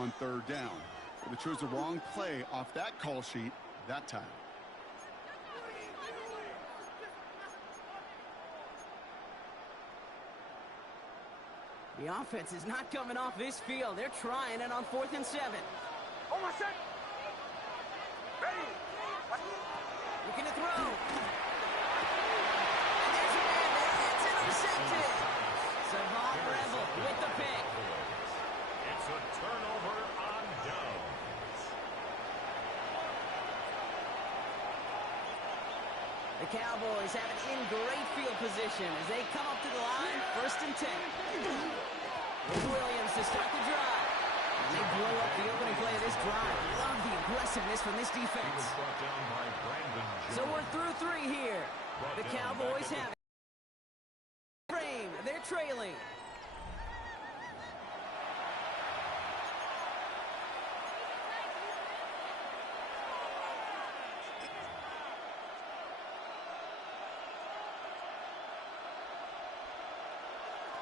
on third down. But they chose the wrong play off that call sheet that time. The offense is not coming off this field. They're trying it on 4th and 7. Almost set. Ready. Looking to throw. And there's a man there. It's intercepted. Savant Revel with the pick. It's a turnover on downs. The Cowboys have it in great field position as they come up to the line. 1st and 10. Williams to start the drive. And they blow up the opening play of this drive. Love the aggressiveness from this defense. So we're through 3 here. The Cowboys have it. Frame, they're trailing.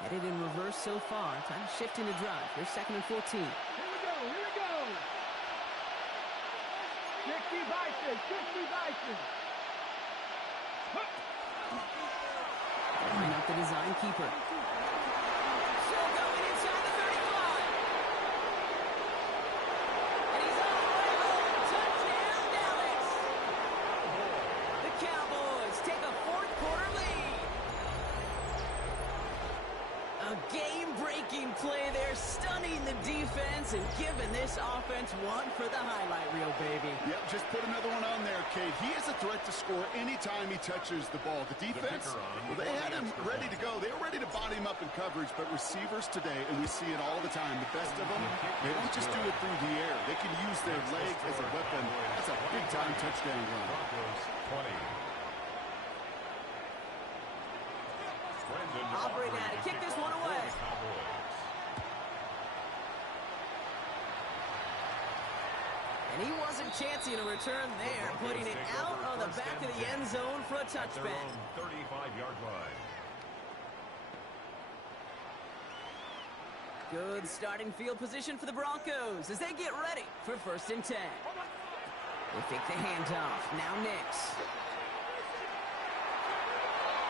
Headed in reverse so far. Time to shift into drive. Here's 2nd and 14. Here we go. 60 Bison. Line up the design keeper. Still going inside the 35. And he's on Revel. Touchdown, Dallas. The Cowboys take a 4th quarter lead. A game-breaking play there, stunning the defense and giving this offense one for the highlight reel, baby. Yep, just put another one on there, Kate. He is a threat to score anytime he touches the ball. The defense, well, they had him ready to go. They were ready to body him up in coverage, but receivers today, and we see it all the time, the best of them, they don't just do it through the air. They can use their legs as a weapon. That's a big-time touchdown run. 20. Operating out to kick this one away. And he wasn't chancing a return there, putting it out on the back of the end zone for a touchback. 35-yard line. Good starting field position for the Broncos as they get ready for 1st and 10. They fake the handoff. Now Nix.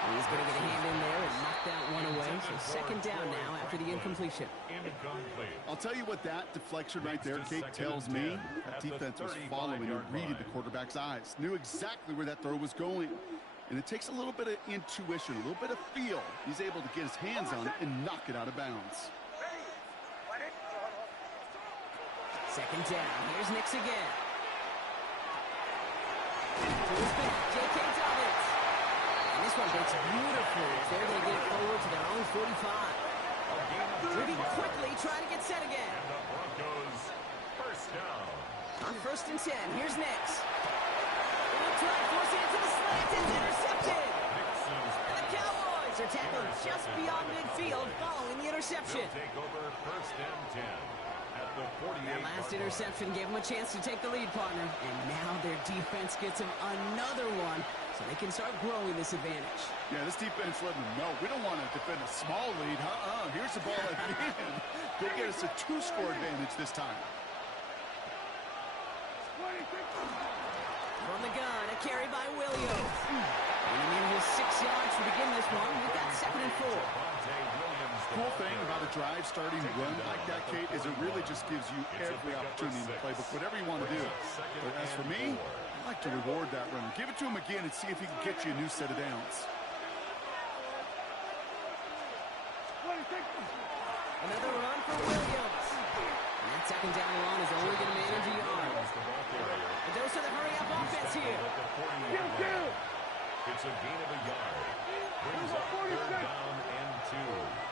He's going to get a hand in there and knock that one away. So 2nd down now after the incompletion. I'll tell you what that deflection right there, Kate, tells me. That defense was following and reading the quarterback's eyes. Knew exactly where that throw was going. And it takes a little bit of intuition, a little bit of feel. He's able to get his hands on it and knock it out of bounds. 2nd down. Here's Nix again. To his back, J.K. Dobbins. And this one breaks beautifully as they're going to get it forward to their own 45. Moving quickly, trying to get set again. And the Broncos, 1st down. On 1st and 10, here's Nix. They'll try forcing it to the slant. It's intercepted. And the Cowboys are tackled just beyond midfield following the interception. They'll take over 1st and 10. At the 48. That last interception gave them a chance to take the lead, partner. And now their defense gets them another one, so they can start growing this advantage. Yeah, this defense letting them know we don't want to defend a small lead. Here's the ball again. Go get us a 2-score advantage this time. From the gun, a carry by Williams. And in his 6 yards to begin this one. We've got 2nd and 4. The cool thing about a drive starting run like that, Kate, is it really just gives you every opportunity in the playbook, whatever you want to do. But as for me, I like to reward that runner. Give it to him again and see if he can get you a new set of downs. Another run for Williams. And that 2nd down run is only going to manage a yard. A dose of the hurry-up offense here. It's a gain of a yard. Brings up 3rd down and 2.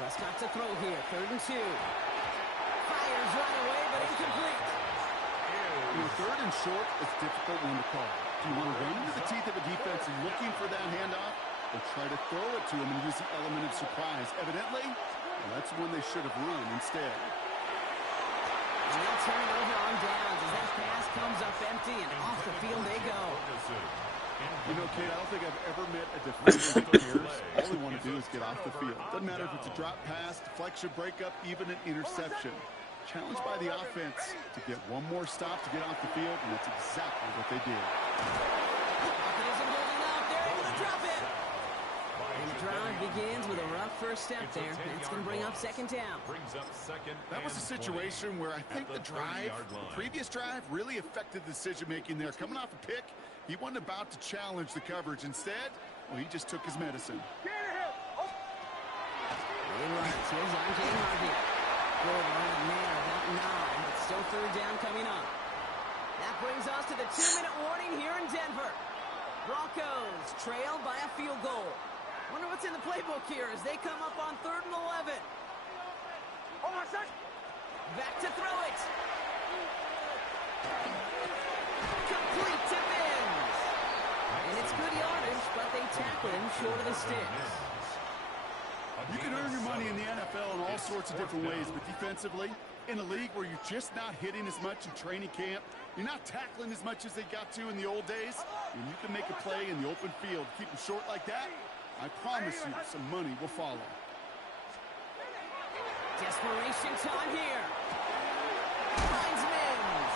Prescott to throw here, 3rd and 2. Fires right away, but incomplete. You know, 3rd and short, it's difficult one to call. Do you want to run into the teeth of a defense looking for that handoff, or try to throw it to him and use the element of surprise? Evidently, well, that's one they should have run instead. And they'll turn it over on downs as that pass comes up empty and off the field they go. You know, Kate, I don't think I've ever met a defender that cares. All they want to do is get off the field. Doesn't matter if it's a drop pass, deflection, breakup, even an interception. Challenged by the offense to get one more stop to get off the field, and that's exactly what they did. And the drive begins with a rough first step there. That's going to bring up second down. That was a situation where I think the previous drive, really affected the decision-making there. Coming off a pick, he wasn't about to challenge the coverage. Instead, well, he just took his medicine. Here's R.J. Harvey. Good run there, about 9. But still third down coming up. That brings us to the 2-minute warning here in Denver. Broncos trail by a field goal. Wonder what's in the playbook here as they come up on 3rd and 11. Back to throw it. Complete to Mims. And it's good yardage, but they tackle him short of the sticks. You can earn your money in the NFL in all sorts of different ways, but defensively, in a league where you're just not hitting as much in training camp, you're not tackling as much as they got to in the old days, when you can make a play in the open field, keep them short like that, I promise you some money will follow. Desperation time here. Finds Mims.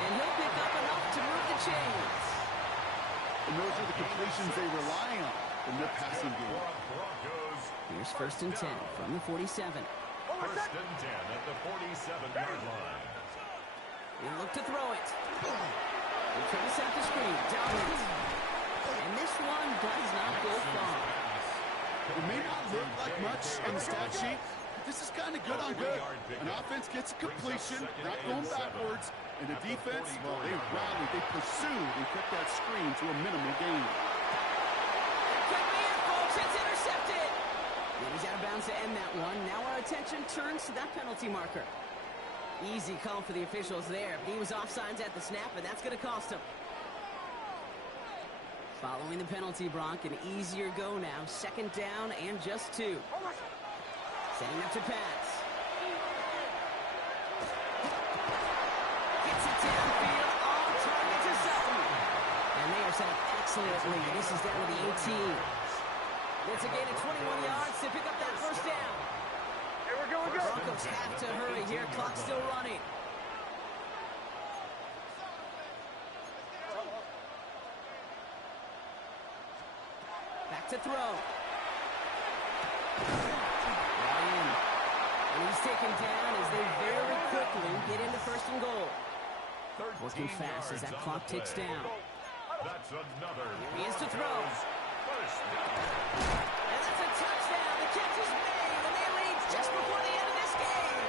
And he'll pick up enough to move the chains. And those are the completions they rely on in their passing game. Here's 1st and 10 from the 47. 1st and 10 at the 47-yard line. He'll look to throw it. He'll try to set the screen. Dominant. And this one does not go far. It may not look like much on the stat sheet, but this is kind of good on good. An offense gets a completion, not going backwards, and the defense, well, they rallied, they pursued, and kept that screen to a minimal gain. Could be it, folks. It's intercepted. And he's out of bounds to end that one. Now our attention turns to that penalty marker. Easy call for the officials there. He was offsides at the snap, and that's going to cost him. Following the penalty, Bronk, an easier go now. 2nd down and just 2. Setting up to pass. Gets it downfield on target to Sutton. And they are set up excellently. This is down to the 18. It's a gain of 21 yards to pick up that 1st down. Here we go. Broncos have to hurry here. Clock still running. Back to throw. Ryan. And he's taken down as they very quickly get into 1st and goal. Working fast as that clock ticks down. That's another. Here he is to throw. And that's a touchdown. The catch is made, and they lead just before the end of this game.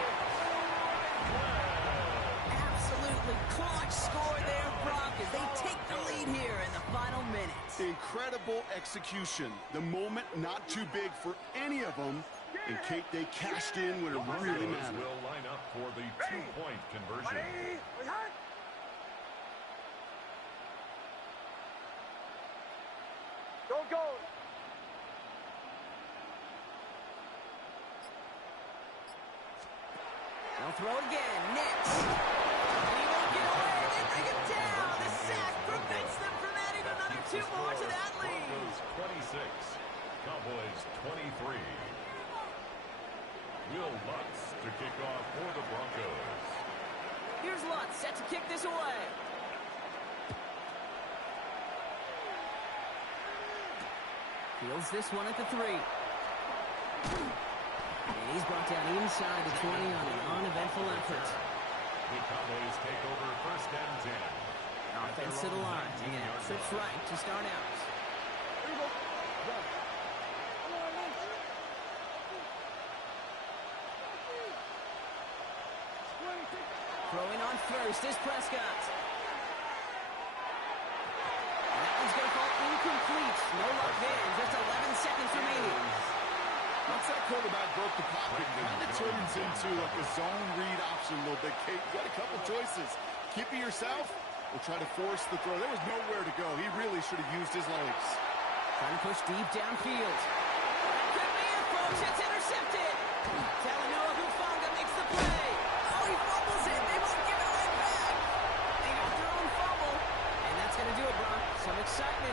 Absolutely clutch score there, Brock, as they take the lead here in the final minutes. Incredible execution. The moment not too big for any of them. And Kate, they cashed in when it really mattered. Will line up for the 2-point conversion. Don't go. They'll throw it again. Next. And he won't get away. They bring him down. The sack prevents them from adding another 2 more to that lead. Broncos 26, Cowboys 23. Will Lutz to kick off for the Broncos. Here's Lutz set to kick this away. Fields this one at the 3. And he's brought down inside the 20 on an uneventful effort. The Cowboys take over 1st and 10. Offense to the line. And trips right to start out. Throwing on 1st is Prescott. That one's going to fall incomplete. No luck there. Just 11 seconds remaining. Once that quarterback broke the pocket, it kind of turns into like a zone read option a little bit. Kate, you got a couple choices. Keep it yourself or try to force the throw. There was nowhere to go. He really should have used his legs. Trying to push deep downfield. That could be it, folks. It's intercepted. Talanoa Hufanga makes the play. Oh, he fumbles it. They won't give it right back. They got their own fumble. And that's going to do it, Brock. Some excitement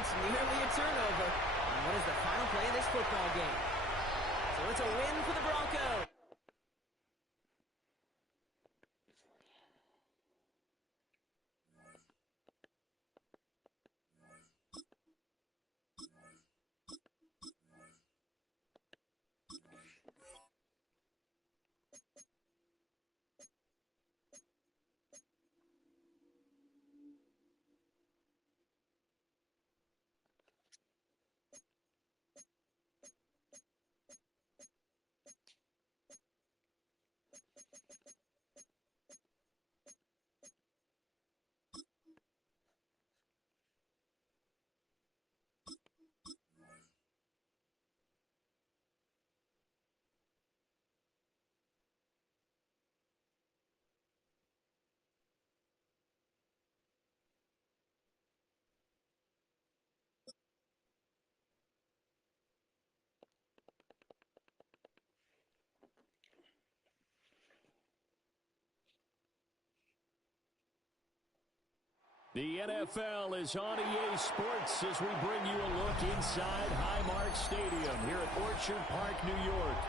The NFL is on EA Sports as we bring you a look inside Highmark Stadium here at Orchard Park, New York.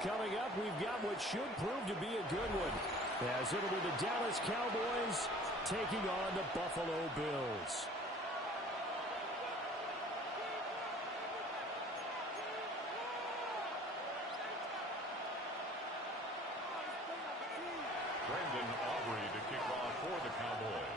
Coming up, we've got what should prove to be a good one, as it'll be the Dallas Cowboys taking on the Buffalo Bills. Brandon Aubrey to kick off for the Cowboys.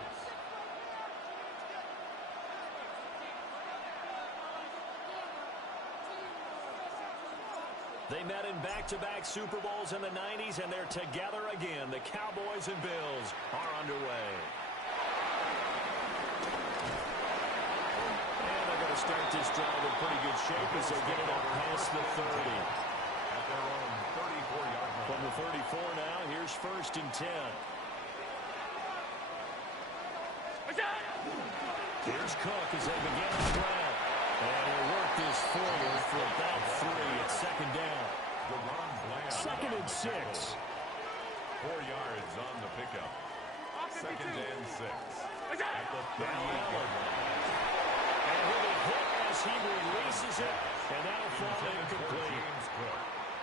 They met in back-to-back Super Bowls in the 90s, and they're together again. The Cowboys and Bills are underway. And they're going to start this drive in pretty good shape as they get it up past the 30. At their own 34-yard line. From the 34 now, here's 1st and 10. Here's Cook as they begin to grab. And he'll work this forward for about 3. It's 2nd down. 2nd and 6. 4 yards on the pickup. 2nd and 6. At the 38-yard line. And he'll be hit as he releases it. And that'll fall incomplete.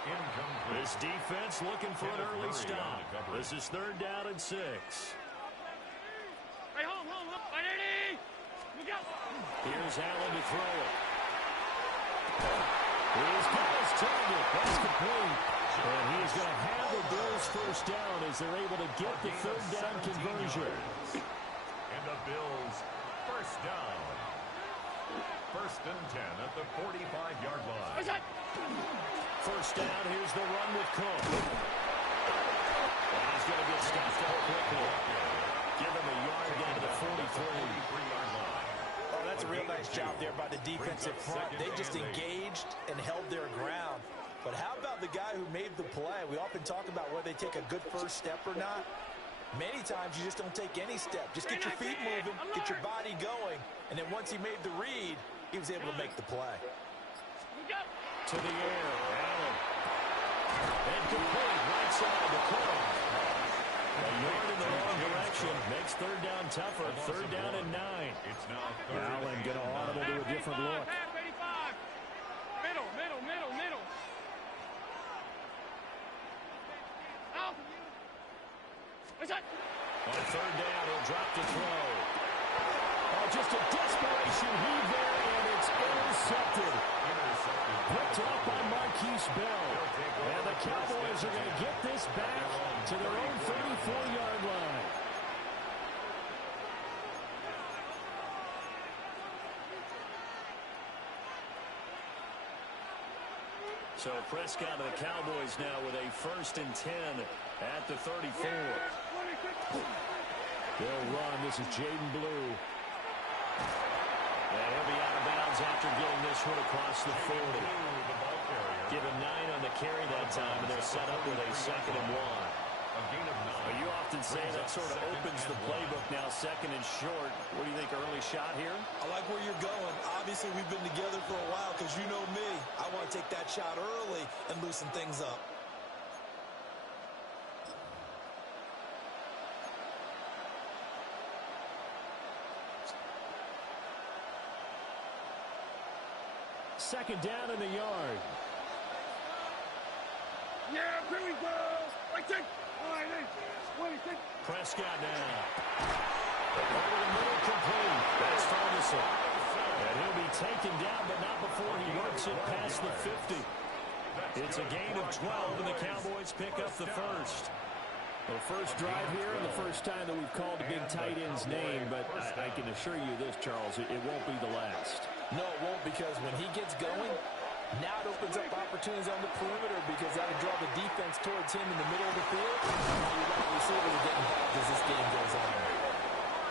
Incomplete. This defense looking for an early stop. This is 3rd down and 6. Here's Allen to throw it. He's got his target. That's complete. And he's going to have the Bills 1st down as they're able to get the 3rd down conversion. And the Bills 1st down. 1st and 10 at the 45-yard line. 1st down. Here's the run with Cook. And he's going to get stopped up quickly. Give him a yard down to the 43-yard line. Oh, that's a real nice job there by the defensive front. They just engaged and held their ground. But how about the guy who made the play? We often talk about whether they take a good first step or not. Many times you just don't take any step. Just get your feet moving, get your body going, and then once he made the read, he was able to make the play. To the air, Allen. And complete, right side to Cook. A yard in the wrong direction makes 3rd down tougher. 3rd down and 9. It's now 3rd. Allen going to audible to a different look. Middle. Out. On 3rd down, he'll drop to throw. Oh, just a desperation heave there, and it's intercepted. Picked up by Marquise Bell. And the Cowboys are going to get this back to their own 34-yard line. So Prescott of the Cowboys now with a 1st and 10 at the 34. They'll run. This is Jaden Blue. And he'll be out of bounds after getting this one across the 40. Give him 9 on the carry that time, and they're set up with a 2nd and 1. Well, you often say that sort of opens the playbook now, 2nd and short. What do you think, early shot here? I like where you're going. Obviously, we've been together for a while because you know me. I want to take that shot early and loosen things up. Second down in the yard. Yeah, here we go. Prescott now. Over the middle, complete. That's Ferguson. And he'll be taken down, but not before he works it past the 50. It's a gain of 12, and the Cowboys pick up the 1st. Well, first drive here and the first time that we've called a big tight end's name, but I can assure you this, Charles, it won't be the last. No, it won't, because when he gets going, now it opens up opportunities on the perimeter because that'll draw the defense towards him in the middle of the field. Now your wide receivers are getting involved as this game goes on.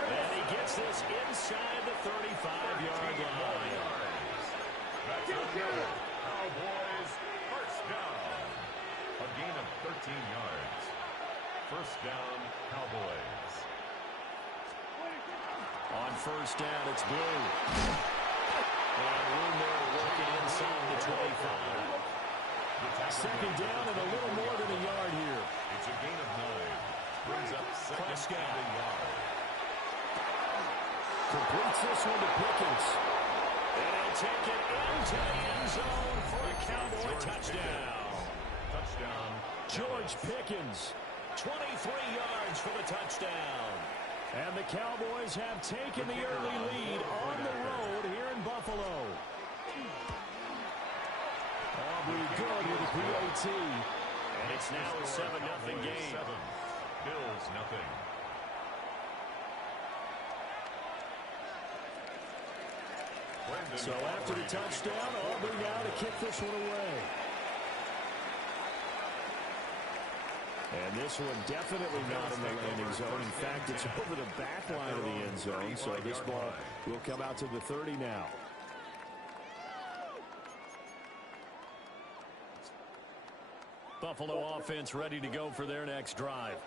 And he gets this inside the 35-yard line. That's another Cowboys 1st down. A gain of 13 yards. 1st down, Cowboys. On 1st down, it's Blue. And room there working inside the 25. 2nd down and a little more than a yard here. It's a gain of 9. Brings up 2nd and a yard. Completes this one to Pickens. And he'll take it into the end zone for a Cowboy touchdown. Touchdown. George Pickens, 23 yards for the touchdown. And the Cowboys have taken the early lead on the road here in Buffalo. Aubrey good with a PAT. And it's now a 7-0 game. Bills nothing. So after the touchdown, Aubrey now to kick this one away. And this one definitely not in the landing zone. In fact, it's over the back line of the end zone. So this ball will come out to the 30 now. Buffalo offense ready to go for their next drive.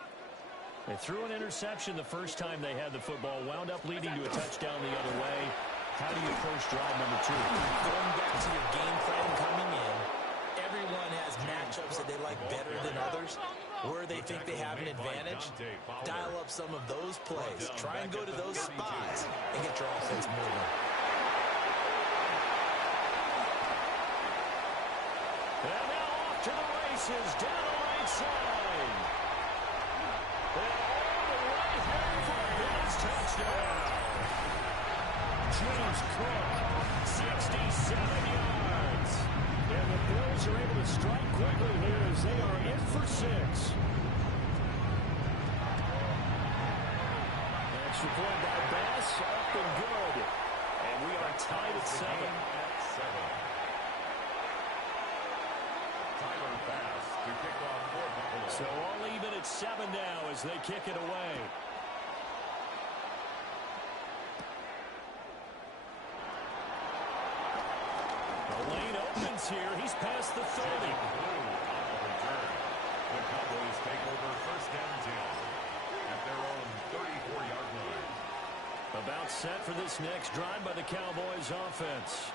They threw an interception the first time they had the football, wound up leading to a touchdown the other way. How do you approach drive number 2? Going back to your game plan coming in, everyone has matchups that they like better than others. Where they think they have an advantage, dial up some of those plays. Try and go to those spots and get your offense moving. And now off to the races, down the right side. And all the way here for his touchdown. James Cook, 67 yards. And the Bills are able to strike quickly here as they are in for 6. Extra point by Bass, up and good. And we are tied at 7. Tyler Bass to kick off for Buffalo. So all even at 7 now as they kick it away. The lane opens here. He's past the 30. The Cowboys take over first and 10 at their own 34-yard line. About set for this next drive by the Cowboys offense.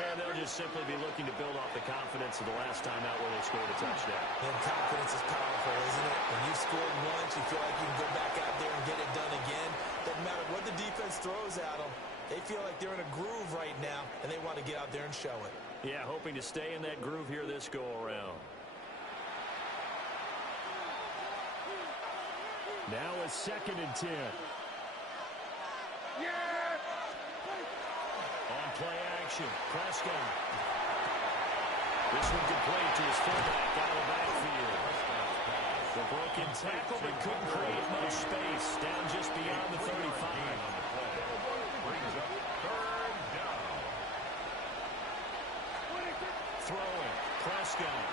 And they'll just simply be looking to build off the confidence of the last time out where they scored a touchdown. And confidence is powerful, isn't it? When you scored once, you feel like you can go back out there and get it done again. Doesn't matter what the defense throws at them. They feel like they're in a groove right now, and they want to get out there and show it. Yeah, hoping to stay in that groove here this go-around. Now a 2nd and 10. On play action, Prescott. This one complete to his fullback out of the backfield. The broken tackle, but couldn't create much space. Down just beyond the 35. Brings up third down. Throwing, Prescott.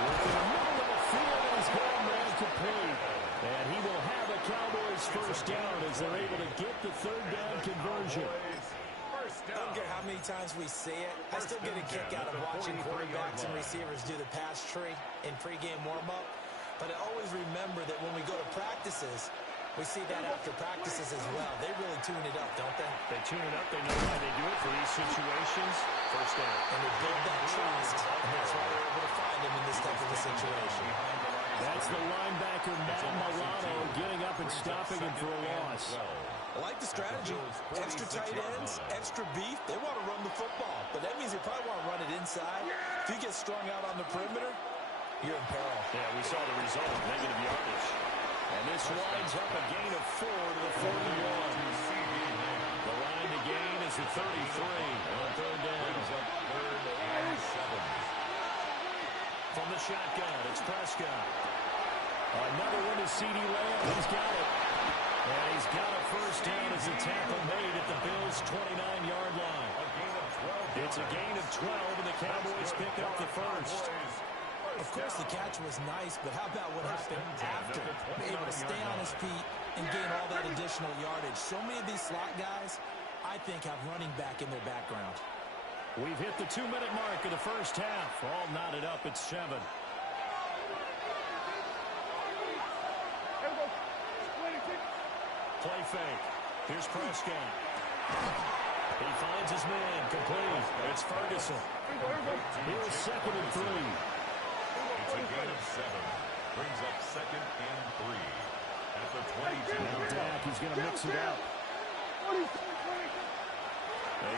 Working the middle of the field, and he's going man complete. And he will have a Cowboys first down as they're able to get the 3rd down conversion. I don't care how many times we see it. I still get a kick out of watching quarterbacks and receivers do the pass tree in pregame warm-up. But I always remember that when we go to practices, we see that after practices as well. They really tune it up, don't they? They tune it up. They know why they do it for these situations. First down. And they build that trust, and that's why they're able to find him in this type of a situation. That's the linebacker, Matt Milano, getting up and stopping him for a loss. I like the strategy. Extra tight ends, extra beef. They want to run the football, but that means they probably want to run it inside. If you get strung out on the perimeter, you're in peril. Yeah, we saw the result, negative yardage. And this winds up a gain of 4 to the 41. The line to gain is the 33 on 3rd down. Third and 7. From the shotgun, it's Prescott. Another one to CeeDee Lamb. He's got it. And he's got a first down as a tackle made at the Bills' 29-yard line. It's a gain of 12, and the Cowboys pick up the first. Of course, the catch was nice, but how about what happened after? Able to stay on his feet and gain all that additional yardage. So many of these slot guys, I think, have running back in their background. We've hit the 2-minute mark of the first half. All knotted up at 7. Play fake. Here's Prescott. He finds his man. Complete. It's Ferguson. Here's 2nd and 3. It's a gain of 7. Brings up 2nd and 3 at the 22. Now Dak, he's going to mix it up. They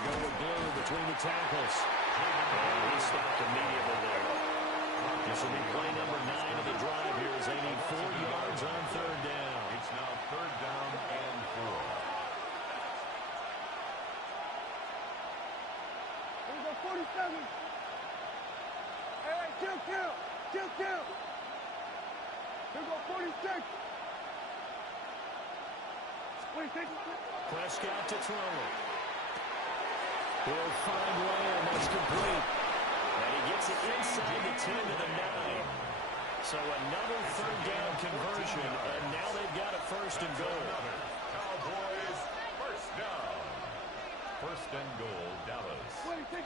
go with Blue between the tackles. And he stopped immediately there. This will be play number 9 of the drive here as they need 4 yards on third down. It's now third down and 4. Here we go, 47. Hey, kill. Here we go, 46. 26. Prescott to throw it. He'll find Lamb. That's complete. And he gets it inside the 10 to the 9. So another third down conversion, and now they've got a first and goal. Cowboys first down. First and goal, Dallas. 26.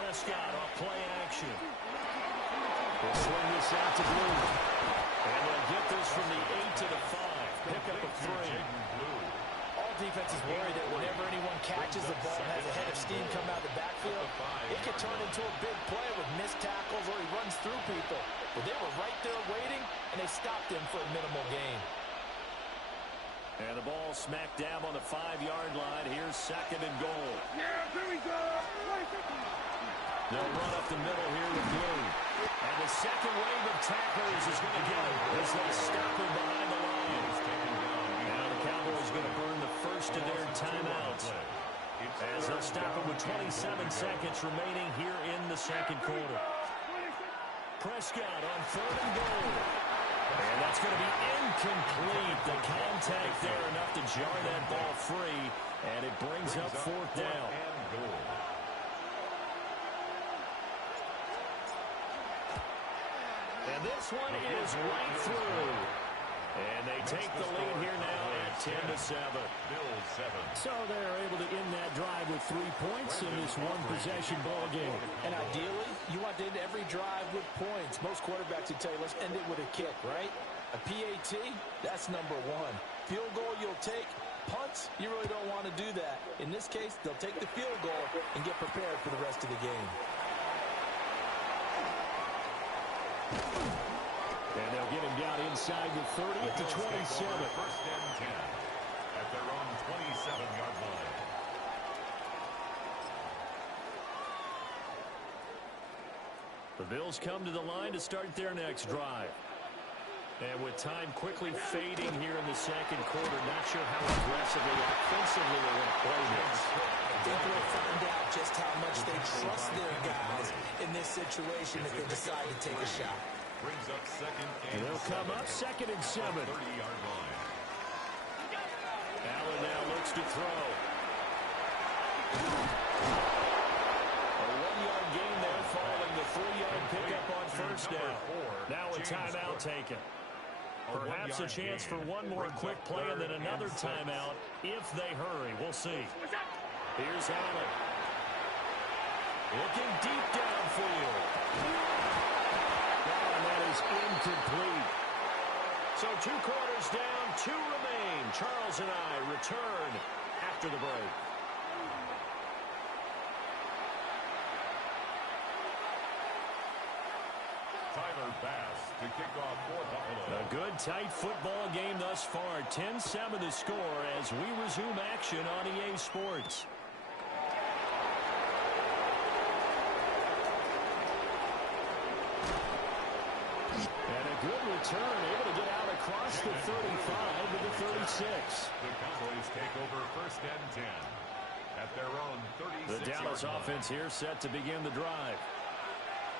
Prescott off play action. We'll swing this out to Blue. And they'll get this from the 8 to the 5. Pick up a 3. All defenses worry that whenever anyone catches the ball and has a head of steam come out of the backfield, it can turn into a big play with missed tackles or he runs through people. But they were right there waiting, and they stopped him for a minimal gain. And the ball smack dab on the 5-yard line. Here's second and goal. Yeah, here we go. 26. They'll run up the middle here with Blue. And the second wave of tacklers is going to get him as they stop him behind the line. Now the Cowboys going to burn the first of their timeouts as they'll stop him with 27 seconds remaining here in the second quarter. Prescott on third and goal. And that's going to be incomplete. The contact there enough to jar that ball free. And it brings up fourth down. And this one is right through. And they take the lead here now at 10-7. Bills 7. So they're able to end that drive with 3 points in this one-possession ball game. And ideally, you want to end every drive with points. Most quarterbacks would tell you, let's end it with a kick, right? A PAT, that's number 1. Field goal you'll take. Punts, you really don't want to do that. In this case, they'll take the field goal and get prepared for the rest of the game. And they'll get him down inside the 30 at the 27. First and 10 at their own 27-yard line. The Bills come to the line to start their next drive. And with time quickly fading here in the second quarter, not sure how aggressively, offensively they're going to play this. I think we'll find out just how much they trust their guys in this situation if they decide to take a shot. Brings up second and they'll come up second and 7. 30-yard line. Allen now looks to throw. A 1-yard gain there following the 3-yard pickup on first down. Now a timeout taken. Perhaps a chance for one more quick play and then another timeout if they hurry. We'll see. Here's Allen. Looking deep downfield. And that is incomplete. So 2 quarters down, 2 remain. Charles and I return after the break. Tyler Bass to kick off for Buffalo. A good, tight football game thus far. 10-7 the score as we resume action on EA Sports. And a good return, able to get out across the 35 to the 36. The Cowboys take over first and 10 at their own 36. The Dallas offense here set to begin the drive.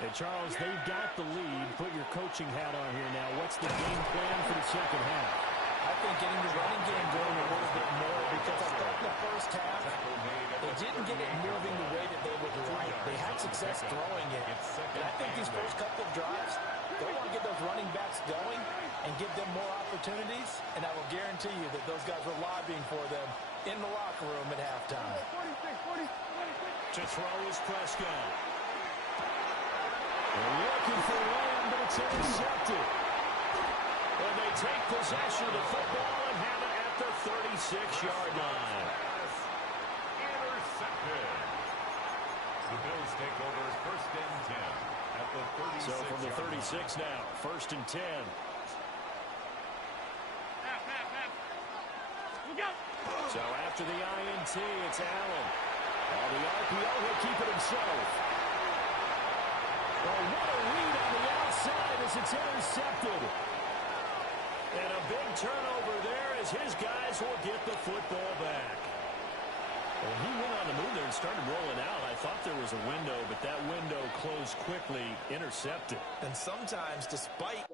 And Charles, they've got the lead. Put your coaching hat on here now. What's the game plan for the second half? I think getting the running game going a little bit more because I thought in the first half they didn't get it moving the way that they would like. They had success throwing it. And I think these first couple of drives, they want to get those running backs going and give them more opportunities. And I will guarantee you that those guys were lobbying for them in the locker room at halftime. 46. To throw is Prescott. They're looking for Lamb, but it's intercepted. And they take possession of the football and have it at the 36-yard line. Intercepted. The Bills take over first and 10 at the 36. So from the 36 now, first and 10. Half. Look out. So after the INT, it's Allen. On the RPO, he'll keep it himself. Oh, what a read on the outside as it's intercepted. And a big turnover there as his guys will get the football back. Well, he went on the move there and started rolling out. I thought there was a window, but that window closed quickly, intercepted. And sometimes, despite...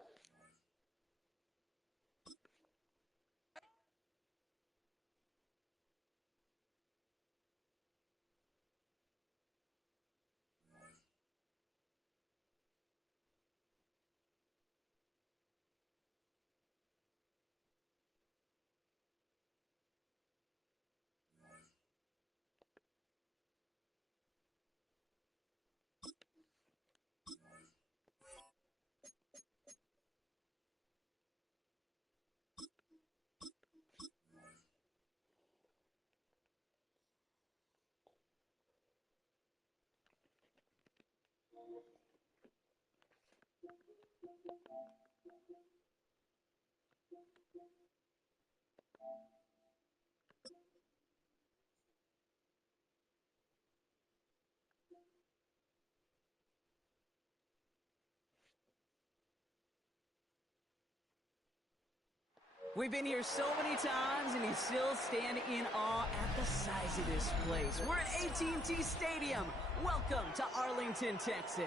We've been here so many times, and you still stand in awe at the size of this place. We're at AT&T Stadium. Welcome to Arlington, Texas.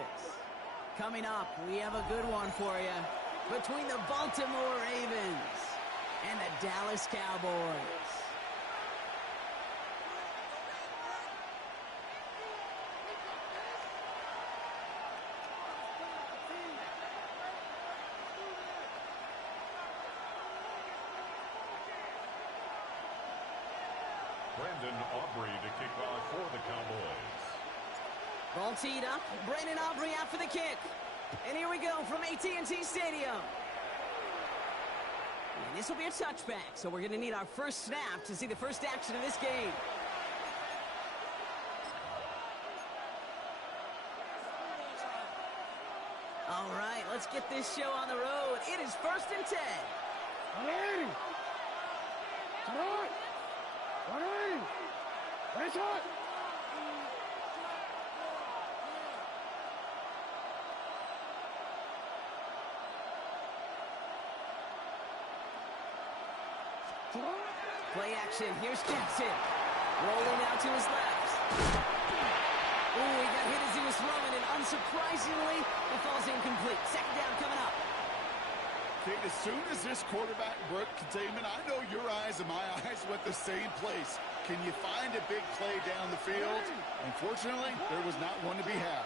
Coming up, we have a good one for you. Between the Baltimore Ravens and the Dallas Cowboys. Brandon Aubrey to kick off for the Cowboys. Ball teed up. Brandon Aubrey out for the kick. And here we go from AT&T Stadium. And this will be a touchback, so we're going to need our first snap to see the first action of this game. All right, let's get this show on the road. It is 1st and 10. Ready! Right! Ready! That's it! Play action. Here's Jackson. Rolling out to his left. Ooh, he got hit as he was throwing, and unsurprisingly, it falls incomplete. Second down coming up. Kate, as soon as this quarterback broke containment, I know your eyes and my eyes went the same place. Can you find a big play down the field? Unfortunately, there was not one to be had.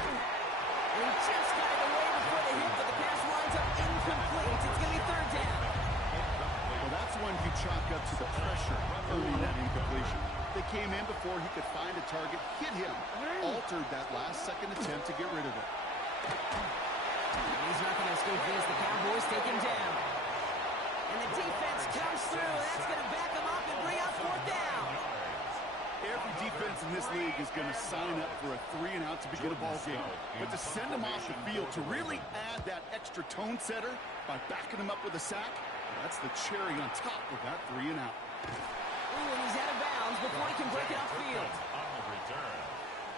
He just got it away before the hit, but the pass winds up incomplete. It's going to be third down. Well, that's when you chalk up to the pressure earning that incompletion. They came in before he could find a target, hit him, altered that last-second attempt to get rid of it. He's not going to escape this. The Cowboys take him down. And the defense comes through. That's going to back him up and bring up fourth down. Every defense in this league is going to sign up for a 3-and-out to begin a ball game. But to send him off the field, to really add that extra tone setter by backing him up with a sack, that's the cherry on top of that 3-and-out. Ooh, and he's out of bounds before he can break it upfield. On the return,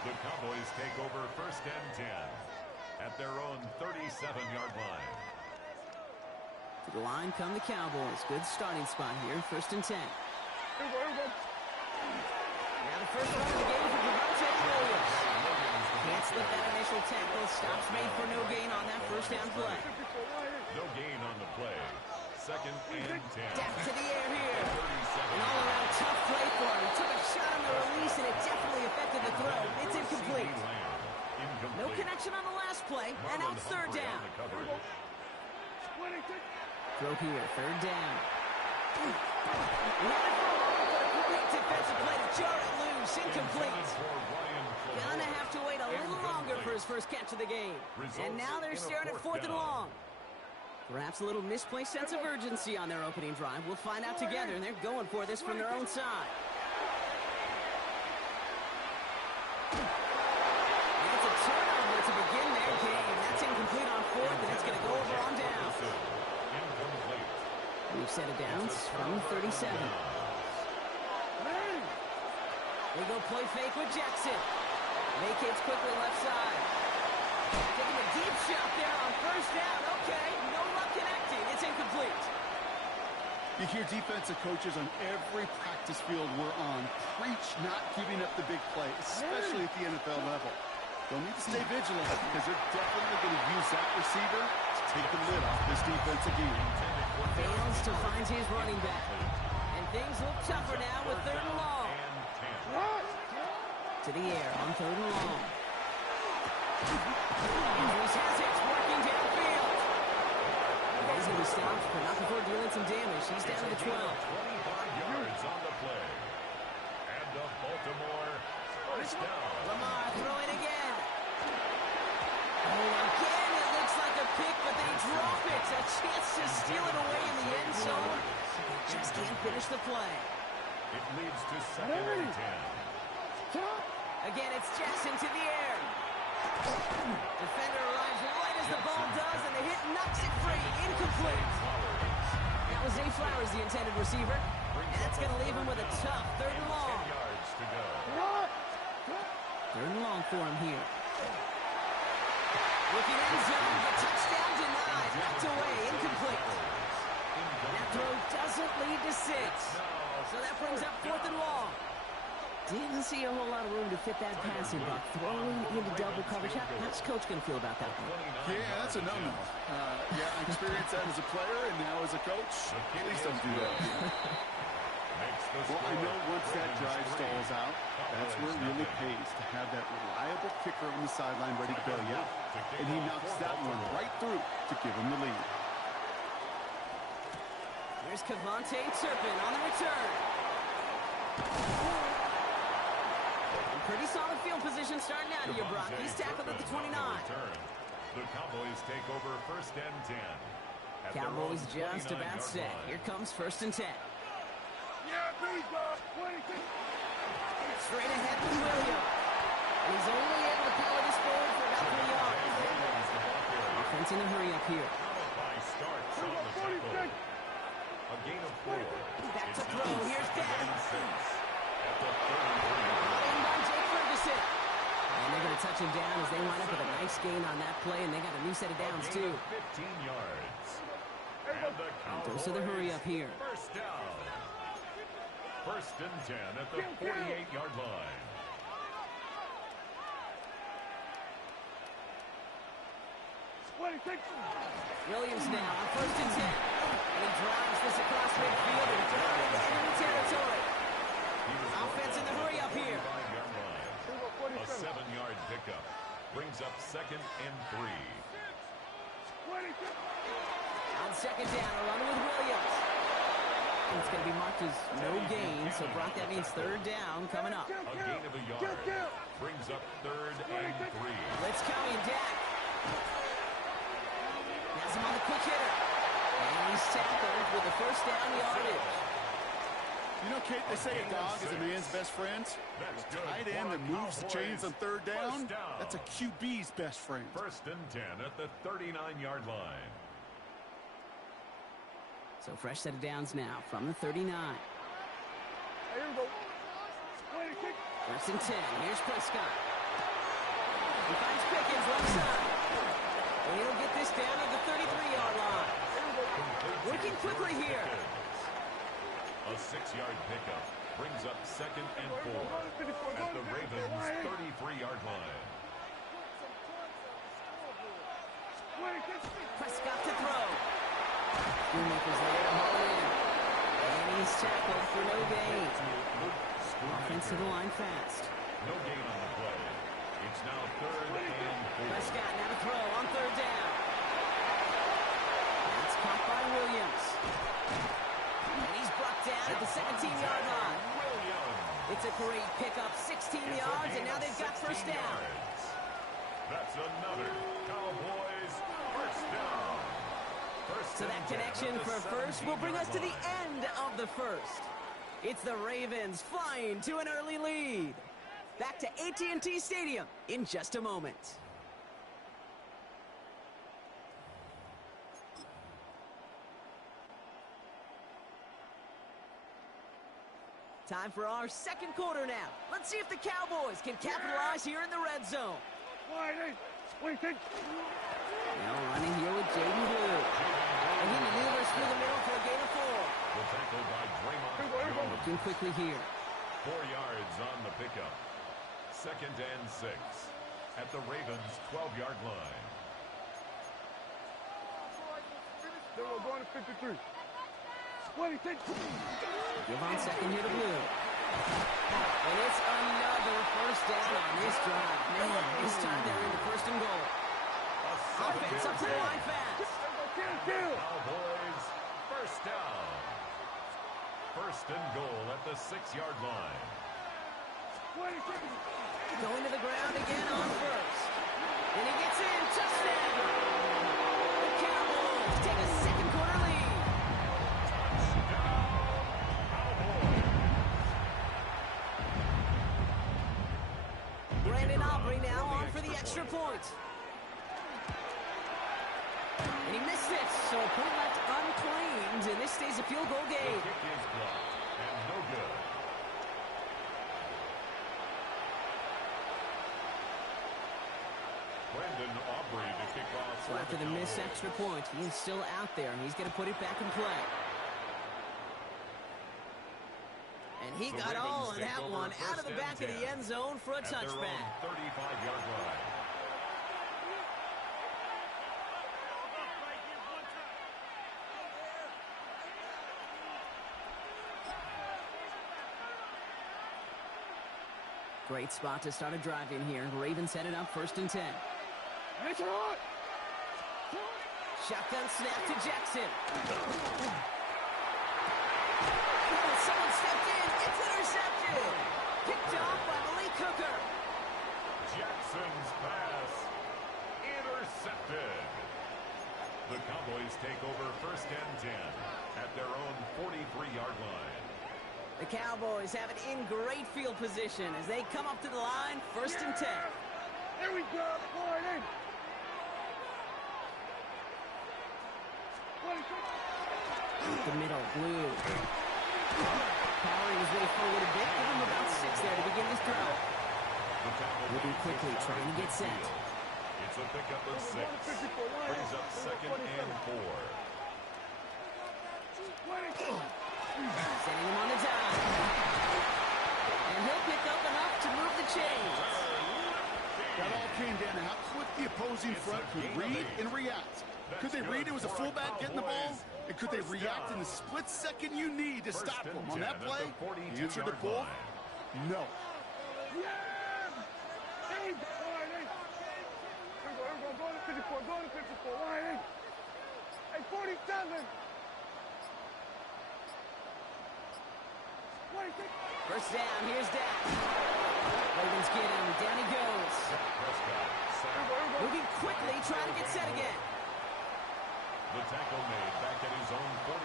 the Cowboys take over 1st and 10 at their own 37-yard line. To the line come the Cowboys. Good starting spot here, 1st and 10. Now the first run of the game for Javonte Williams. Can't slip that initial tackle. Stops made for no gain on that first down play. No gain on the play. 2nd and 10. Depth to the air here. An all-around tough play for him. He took a shot on the release, and it definitely affected the throw. It's incomplete. No connection on the last play, and now it's third down. Throw here, third down. Great defensive play to jar it loose, incomplete. Gonna have to wait a little longer for his first catch of the game. And now they're staring at 4th and long. Perhaps a little misplaced sense of urgency on their opening drive. We'll find out together, and they're going for this from their own side. That's a turnover to begin their game. That's incomplete on 4th, and it's going to go over on down. set of downs from 37. They go play fake with Jackson. Vacates quickly left side. Taking a deep shot there on first down. Okay, no luck connecting. It's incomplete. You hear defensive coaches on every practice field we're on preach not giving up the big play, especially at the NFL level. They'll need to stay vigilant because they're definitely going to use that receiver to take the lid off this defense again. Fails to find his running back. And things look tougher now with 3rd and long. To the air on 3rd and long. Andrews has it, working downfield. He's going to be stopped, but not before dealing some damage. He's down to the 12. 25 yards on the play. And the Baltimore first down. Lamar throwing again. Oh, again, it looks like a pick, but they drop it. A chance to steal it away in the end zone. Just can't finish the play. It leads to 2nd and 10. Again, it's Jackson to the air. Defender arrives right as the ball does, and the hit knocks it free. Incomplete. That was Zay Flowers, the intended receiver. And that's going to leave him with a tough 3rd and long. 10 yards to go. 3rd and long for him here. Looking end zone, the touchdown denied. Knocked away, incomplete. That throw doesn't lead to 6. So that brings up 4th and long. Didn't see a whole lot of room to fit that passing, but throwing into double coverage. How's Coach going to feel about that one? Yeah, that's a no-no. Yeah, I experienced that as a player and now as a coach. Please don't do that. Well, I know once that drive stalls out, that's where it really pays to have that reliable kicker on the sideline ready to bail you out. And he knocks that one right through to give him the lead. Here's Kevontae Turpin on the return. Pretty solid field position starting out here, Brock. He's tackled at the 29. The Cowboys take over 1st and 10. Cowboys just about set. Here comes 1st and 10. Straight ahead with Williams. He's only able to power this forward for about 3 yards. Offense in a hurry up here. A gain of 4. Back to throw. Here's Devin. And they're going to touch him down as they wind up with a nice gain on that play, and they got a new set of downs, too. 15 yards. And the Goes to the hurry up here. First down. 1st and 10 at the 48-yard line. Williams now on 1st and 10. And he drives this across midfield and down into enemy territory. Offense in the hurry up here. A 7-yard pickup brings up 2nd and 3. On 2nd down, a run with Williams. It's going to be marked as no gain, so Brock, that means 3rd down coming up. A gain of a yard brings up 3rd and 3. Let's count in Dak. Has him on the quick hitter. And he's tackled with the 1st down yardage. You know, Kate, they say a dog is a man's best friend. Tight end that moves the chains on 3rd down, that's a QB's best friend. 1st and 10 at the 39-yard line. So fresh set of downs now from the 39. 1st and 10. Here's Prescott. He finds Pickens left side. And he'll get this down at the 33-yard line. Working quickly here. A 6-yard pickup brings up 2nd and 4 at the Ravens' 33-yard line. Prescott to throw. Shoemaker's there to haul in. And he's tackled for no gain. Offense to the line fast. No gain on the play. It's now 3rd and 4. Prescott now to throw on 3rd down. That's caught by Williams. And he's brought down at the 17-yard line. It's a great pickup, 16 yards, and now they've got 1st down. That's another Cowboys 1st down. So that connection for 1st will bring us to the end of the 1st. It's the Ravens flying to an early lead. Back to AT&T Stadium in just a moment. Time for our second quarter now. Let's see if the Cowboys can capitalize here in the red zone. Now running here with Jaden Blue. And he maneuvers through the middle for a gain of 4. The tackle by Draymond Jones. Looking quickly here. 4 yards on the pickup. 2nd and 6 at the Ravens' 12-yard line. They were going to 53. Give on second here to Blue. And it's another first down on this drive. Man, this time they're in the 1st and goal. Offense up to the line fast. Cowboys, first down. 1st and goal at the 6-yard line. Going to the ground again on 1st. And he gets in. Touchdown. The Cowboys take a second quarter lead. Brandon Aubrey now on for the extra point. And he missed it, so a point left unclaimed, and this stays a field goal game. The kick is blocked and no good. Brandon Aubrey to kick off. So after the missed extra point, he is still out there, and he's going to put it back in play. And he got all of that one out of the back of the end zone for a touchback. 35-yard line. Great spot to start a drive in here. Ravens headed up 1st and 10. Shotgun snap to Jackson. Someone stepped in. It's intercepted. Picked off by Malik Hooker. Jackson's pass intercepted. The Cowboys take over 1st and 10 at their own 43-yard line. The Cowboys have it in great field position as they come up to the line, 1st and 10. There we go. The middle, Blue. Powering his way forward a bit. Give him about 6 there to begin this drive. Moving quickly, trying to get set. It's a pickup of 6. Brings up 2nd and 4. Sending him on the down. And he'll pick up enough to move the chains. That all came down to how quick the opposing front could read and react. Could they read it was a fullback getting the ball? And could they react in the split second you need to stop them on that play? The answer to both, no. Go to 54. Hey, 47. 1st down, here's Dak. Ravens get him, down he goes. Moving quickly, trying to get set again. The tackle made back at his own 49.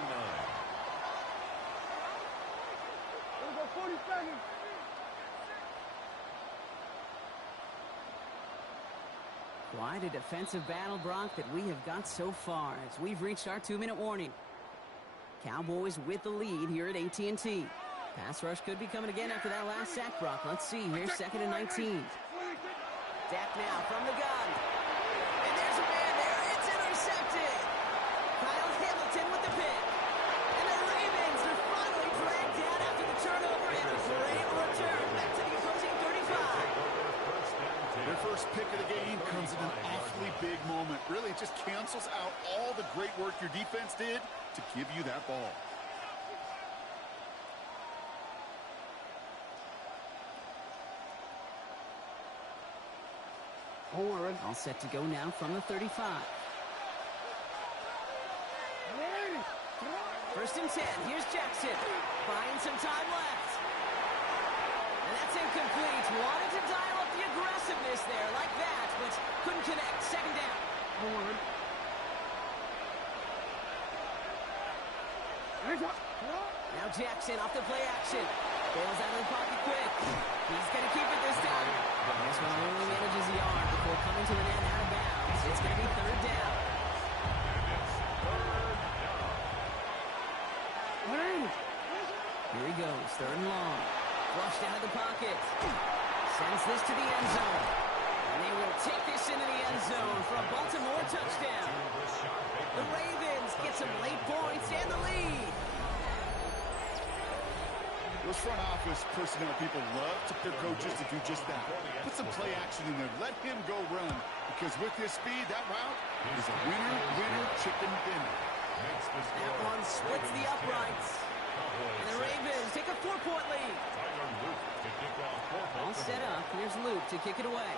47. Quite a defensive battle, Brock, that we have got so far as we've reached our 2-minute warning. Cowboys with the lead here at AT&T. Pass rush could be coming again after that last sack, Brock. Let's see. Here's 2nd and 19. Dak now from the gun. And there's a man there. It's intercepted. Kyle Hamilton with the pick. And the Ravens are finally dragged down after the turnover and a great return back to the opposing 35. Their first pick of the game comes at an awfully big moment. Really, it just cancels out all the great work your defense did to give you that ball. All set to go now from the 35. 1st and 10. Here's Jackson. Buying some time left. And that's incomplete. Wanted to dial up the aggressiveness there like that, but couldn't connect. 2nd down. Now Jackson off the play action. Bails out of the pocket quick. He's going to keep it this time. This one only manages the arm before coming to an end out of bounds. It's going to be 3rd down. Here he goes, 3rd and long. this to the end zone. And they will take this into the end zone for a Baltimore touchdown. The Ravens get some late points and the lead. Those front office personnel people love to their coaches to do just that. Put some play action in there. Let him go run. Because with his speed, that route is a winner, winner, chicken dinner. That one splits the uprights. And the Ravens take a 4-point lead. All set up. Here's Luke to kick it away.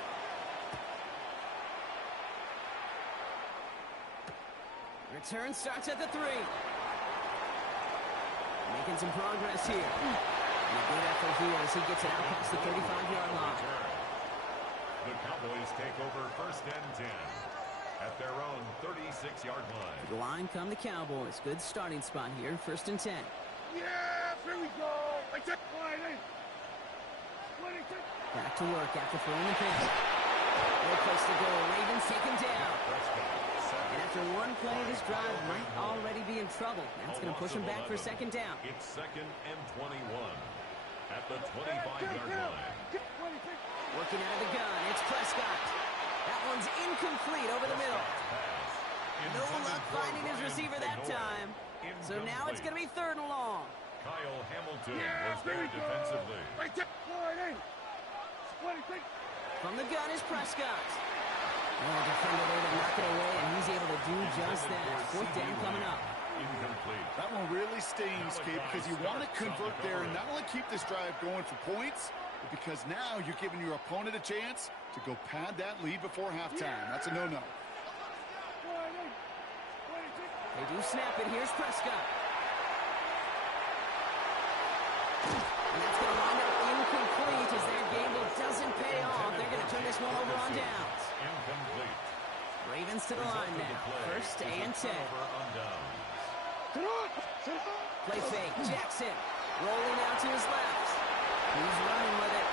Return starts at the 3. Making some progress here. And a good effort here as he gets it out past the 35-yard line. The Cowboys take over 1st and 10 at their own 36-yard line. To the line come the Cowboys. Good starting spot here. 1st and 10. Yeah, here we go. I take line. Back to work after throwing the pitch. No place to go. Ravens take him down. And after one play, this drive might already be in trouble. That's going to push him back for 2nd down. It's 2nd and 21 at the 25-yard line. Working out of the gun. It's Prescott. That one's incomplete over the middle. No luck finding his receiver that time. So now it's going to be 3rd and long. Kyle Hamilton was there defensively. From the gun is Prescott. Oh, defender there to knock it away, and he's able to do just that. 4th down coming up. Incomplete. That one really stings, Kate, because you want to convert there and not only keep this drive going for points, but because now you're giving your opponent a chance to go pad that lead before halftime. That's a no-no. They do snap it. Here's Prescott. And that's going to wind up incomplete as their gamble doesn't pay off. They're going to turn this one over on downs. Incomplete. Ravens to the line now. 1st and 10. Play fake. Jackson rolling out to his left. He's running with it.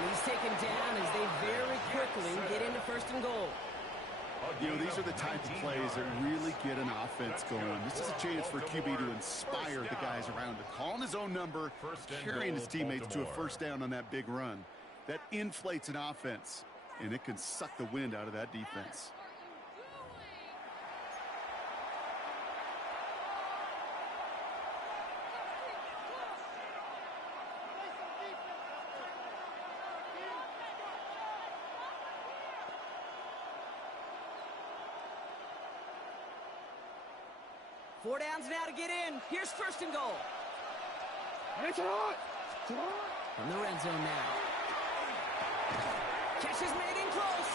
And he's taken down as they very quickly get into 1st and goal. You know, these are the type of plays that really get an offense going. This is a chance for QB to inspire the guys around him. Calling his own number, carrying his teammates to a 1st down on that big run. That inflates an offense, and it can suck the wind out of that defense. Four downs now to get in. Here's 1st and goal. From the red zone now. Catch is made in close.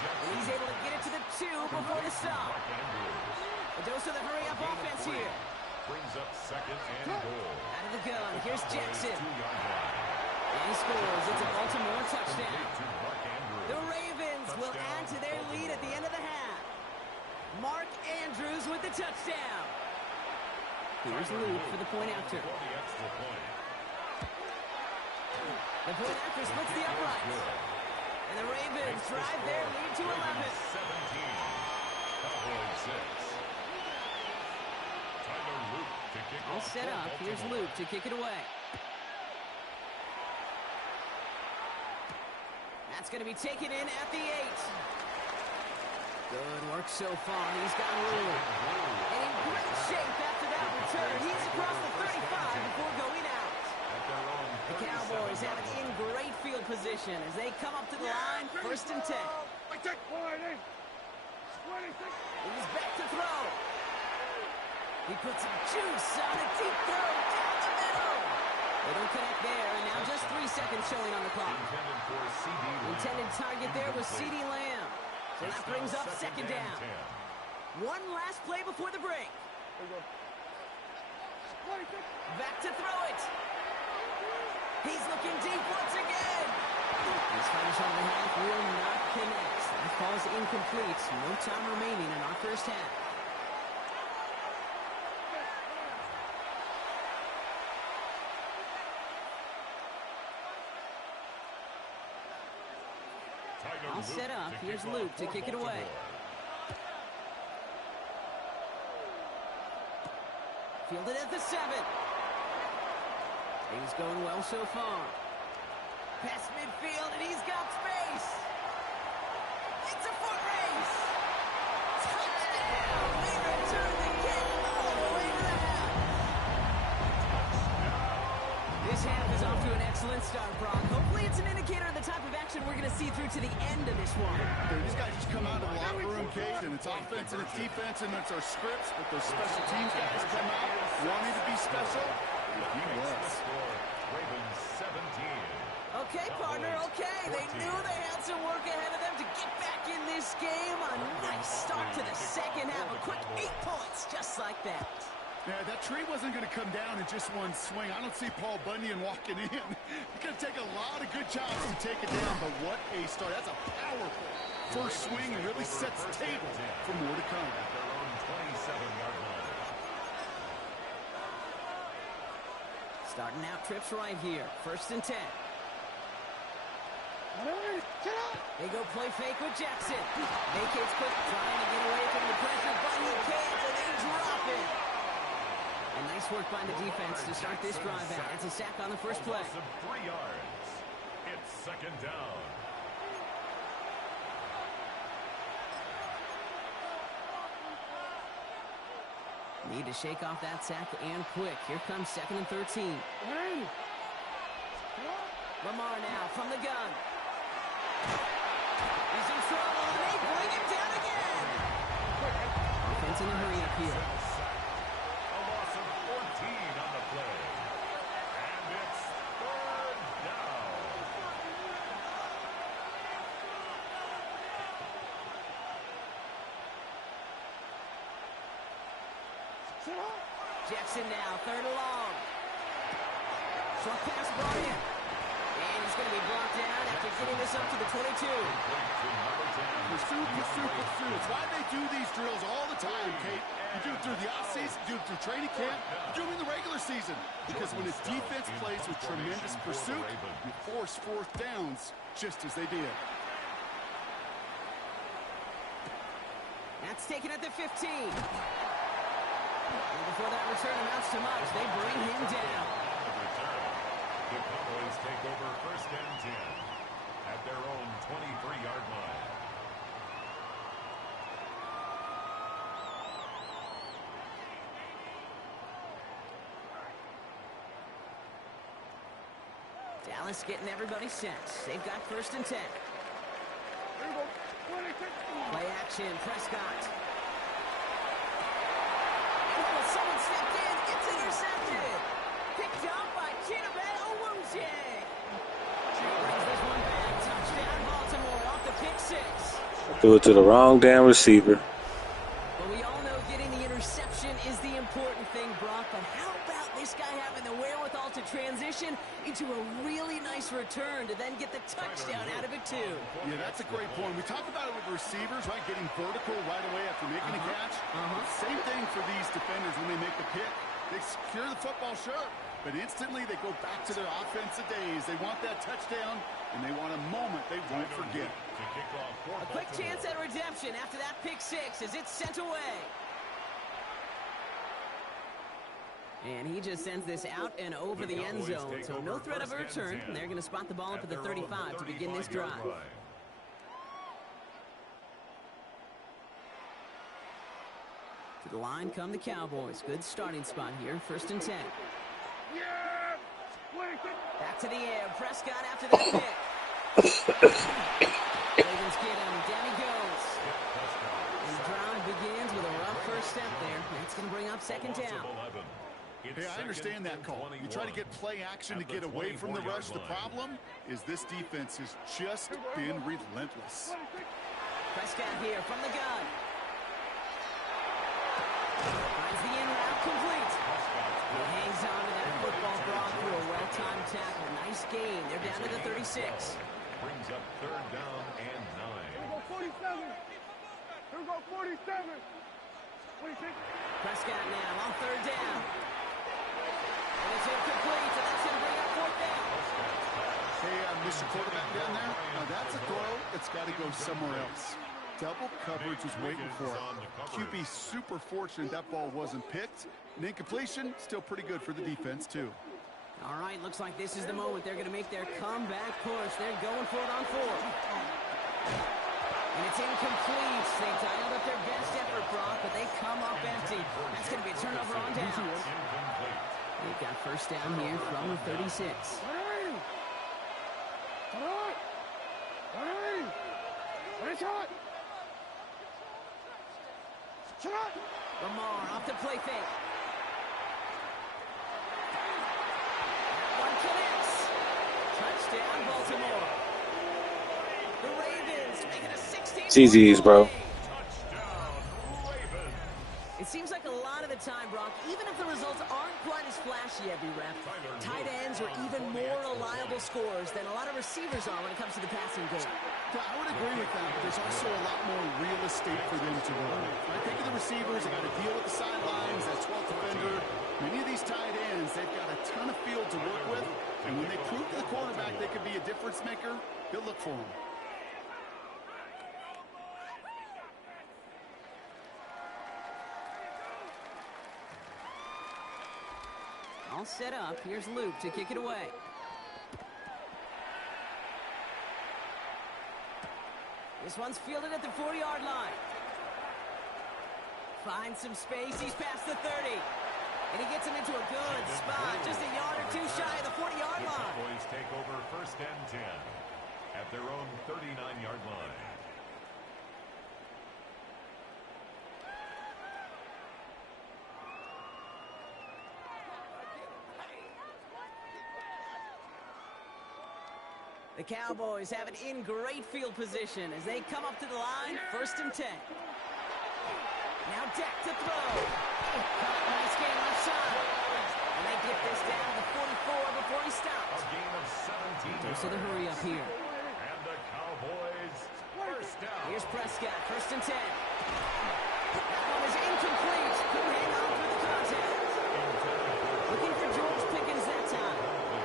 And he's able to get it to the 2 before the stop. A dose of the hurry-up offense here. Brings up 2nd and goal. Out of the gun. Here's Jackson. And he scores. It's a Baltimore touchdown. The Ravens will add to their lead at the end of the half. Mark Andrews with the touchdown. Here's Luke for the point after. The point after splits the uprights. And the Ravens drive their lead to 11. 17. Cowboys 6. Tyler Luke to kick All off set for up. Here's Baltimore. Luke to kick it away. That's going to be taken in at the 8. Good work so far. He's got room. And in great shape after that return. He's across the 35 before going out. The Cowboys have it in great field position as they come up to the line. 1st and 10. He's back to throw. He puts some juice on a deep throw down the middle. They don't connect there, and now just 3 seconds showing on the clock. Intended target there was CeeDee Lamb. So that brings up 2nd down. One last play before the break. Back to throw it. He's looking deep once again. His finish on the half will not connect. That falls incomplete. No time remaining in our 1st half. All set up. Here's Luke to kick it away. Fielded at the 7. Things going well so far. Past midfield, and he's got space. It's a foot race. Touchdown. They return the kick all the way to the half. This half is off to an excellent start, Brock. Hopefully it's an indicator of the type of action we're going to see through to the end of this one. Dude, these guys just come out of the locker room, Kate, and it's offense and it's defense, and it's our scripts, but those special teams guys come out wanting to be special. He was. Ravens 17. Okay, partner, okay. They knew they had some work ahead of them to get back in this game. A nice start to the second half. A quick 8 points, just like that. Yeah, that tree wasn't going to come down in just one swing. I don't see Paul Bunyan walking in. It's going to take a lot of good jobs to take it down, but what a start. That's a powerful first swing and really sets the table for more to come. At their own 27-yard line. Starting out trips right here. 1st and 10. They go play fake with Jackson. Vacates quick, trying to get away from the pressure, but he can't, and they drop it. And nice work by the defense to start this drive out. It's a sack on the first play. Loss of 3 yards. It's 2nd down. Need to shake off that sack and quick. Here comes 2nd and 13. Lamar now from the gun. He's in trouble, and they bring him down again. Offense in a hurry up here. A loss of 14 on the play. And it's 3rd down. Jackson now, 3rd and long. Short pass brought in. And he's going to be brought down after getting this up to the 22. Pursue. It's why they do these drills all the time, Kate. You do it through the offseason, you do it through training camp, you do it in the regular season. Because when a defense plays with tremendous pursuit, you force 4th downs just as they did. That's taken at the 15. And before that return amounts to much, they bring him down. The Cowboys take over 1st and 10 at their own 23-yard line. Dallas getting everybody set. They've got 1st and 10. Play action, Prescott. Oh, someone stepped in. It's intercepted. Picked up by Chidobe Owuzie. Brings this one back. Touchdown, Baltimore off the pick 6. Threw it to the wrong damn receiver. Well, we all know getting the interception is the important thing, Brock, but how about this guy having the wherewithal to transition into a really nice return to then get the touchdown out of it, too? Yeah, that's a great point. We talk about it with receivers, right, getting vertical right away after making a catch. Same thing for these defenders when they make the pick. They secure the football, sure, but instantly they go back to their offensive days. They want that touchdown, and they want a moment they won't forget. A quick chance at redemption after that pick 6 as it's sent away. And he just sends this out and over the end zone, so no threat of a return. And they're going to spot the ball up at the 35 to begin this drive. To the line come the Cowboys. Good starting spot here. 1st and 10. Back to the air. Prescott after that pick. Ravens get him. Down he goes. And the drive begins with a rough first step there. That's going to bring up 2nd down. Hey, I understand that call. You try to get play action to get away from the rush. The problem is this defense has just been relentless. Prescott here from the gun. Finds the in route complete. He hangs on to that football, Brock, through a well-timed tackle. Nice gain. They're down to the 36. Brings up 3rd down and 9. Here we go, 47. Here we go, 47. 26. Prescott now on 3rd down. And it's incomplete, so that's going to bring up 4th down. Hey, Mr. Quarterback down there, now that's a throw that's got to go somewhere else. Double coverage was waiting for it. QB super fortunate that ball wasn't picked. And incompletion, still pretty good for the defense, too. All right, looks like this is the moment. They're going to make their comeback push. They're going for it on 4. And it's incomplete. They dialed up their best effort, Brock, but they come up empty. That's going to be a turnover on downs. They've got first down here from the 36. Lamar off the play fake. One connects. Touchdown, Baltimore. The Ravens make it a 16-point GG's, bro. It seems like a lot of the time, Brock, even if the results aren't quite as flashy every rep, tight ends are even more reliable scorers than a lot of receivers are when it comes to the passing game. Yeah, I would agree with that, but there's also a lot more real estate for them to run. When I think of the receivers, they got to deal with the sidelines, that 12th defender. Many of these tight ends, they've got a ton of field to work with, and when they prove to the quarterback they could be a difference maker, he'll look for them. All set up. Here's Luke to kick it away. This one's fielded at the 40-yard line. Finds some space. He's past the 30. And he gets him into a good spot. Just a yard or two shy of the 40-yard line. Boys take over first and 10 at their own 39-yard line. The Cowboys have it in great field position as they come up to the line, first and 10. Now Dak to throw. Nice game left side. And they get this down to the 44 before he stops. A gain of 17. Goes to the hurry up here. And the Cowboys first down. Here's Prescott, first and 10. That one is incomplete. Couldn't hang on through the contact. Looking for George Pickens that time.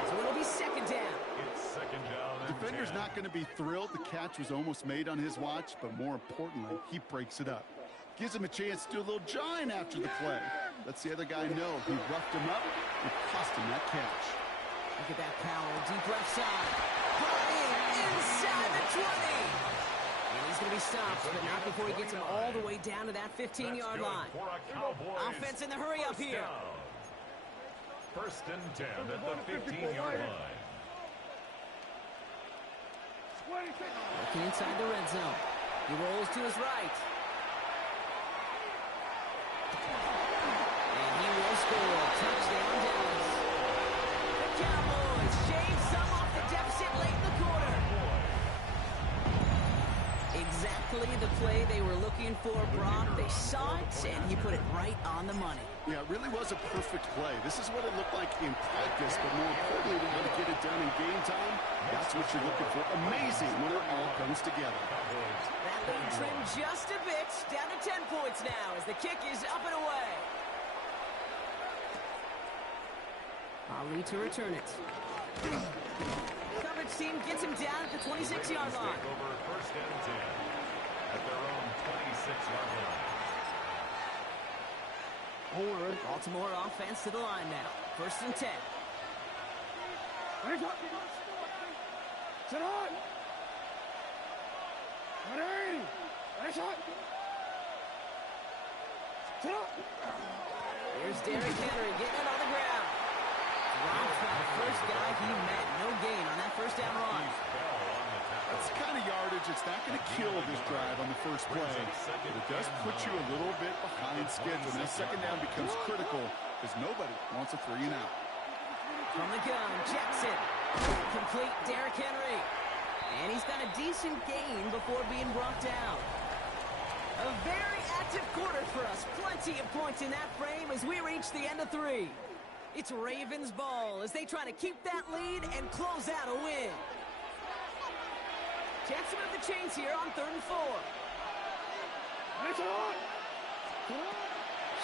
So it'll be second down. Defender's not going to be thrilled. The catch was almost made on his watch, but more importantly, he breaks it up. Gives him a chance to do a little jawing after the play. Lets the other guy know he roughed him up and cost him that catch. Look at that power, deep left side. Bryant inside the 20. And he's going to be stopped, but not before he gets him all the way down to that 15-yard line. Offense in the hurry up here. First and 10 at the 15-yard line. Looking inside the red zone. He rolls to his right. And he will score. Touchdown, Dallas. The Cowboys shave some off the deficit late in the quarter. Exactly the play they were looking for, Brock. They saw it, and he put it right on the money. Yeah, it really was a perfect play. This is what it looked like in practice, but more importantly, when you get it done in game time, that's what you're looking for. Amazing when it all comes together. That lead trimmed just a bit, down to 10 points now as the kick is up and away. Ali to return it. Coverage team gets him down at the 26-yard line. Over first and 10 at their own 26-yard line. Baltimore offense to the line now. First and 10. Sit on! Ready! Shot! Sit up! Here's Derrick Henry getting it on the ground. Dropped by the first guy he met. No gain on that first down run. That's the kind of yardage. It's not going to kill this drive on the first play, but it does put you a little bit behind schedule. And that second down becomes critical because nobody wants a 3 and out. From the gun, Jackson. Complete Derrick Henry. And he's got a decent gain before being brought down. A very active quarter for us. Plenty of points in that frame as we reach the end of 3. It's Ravens ball as they try to keep that lead and close out a win. Chance to move the chains here on 3rd and 4.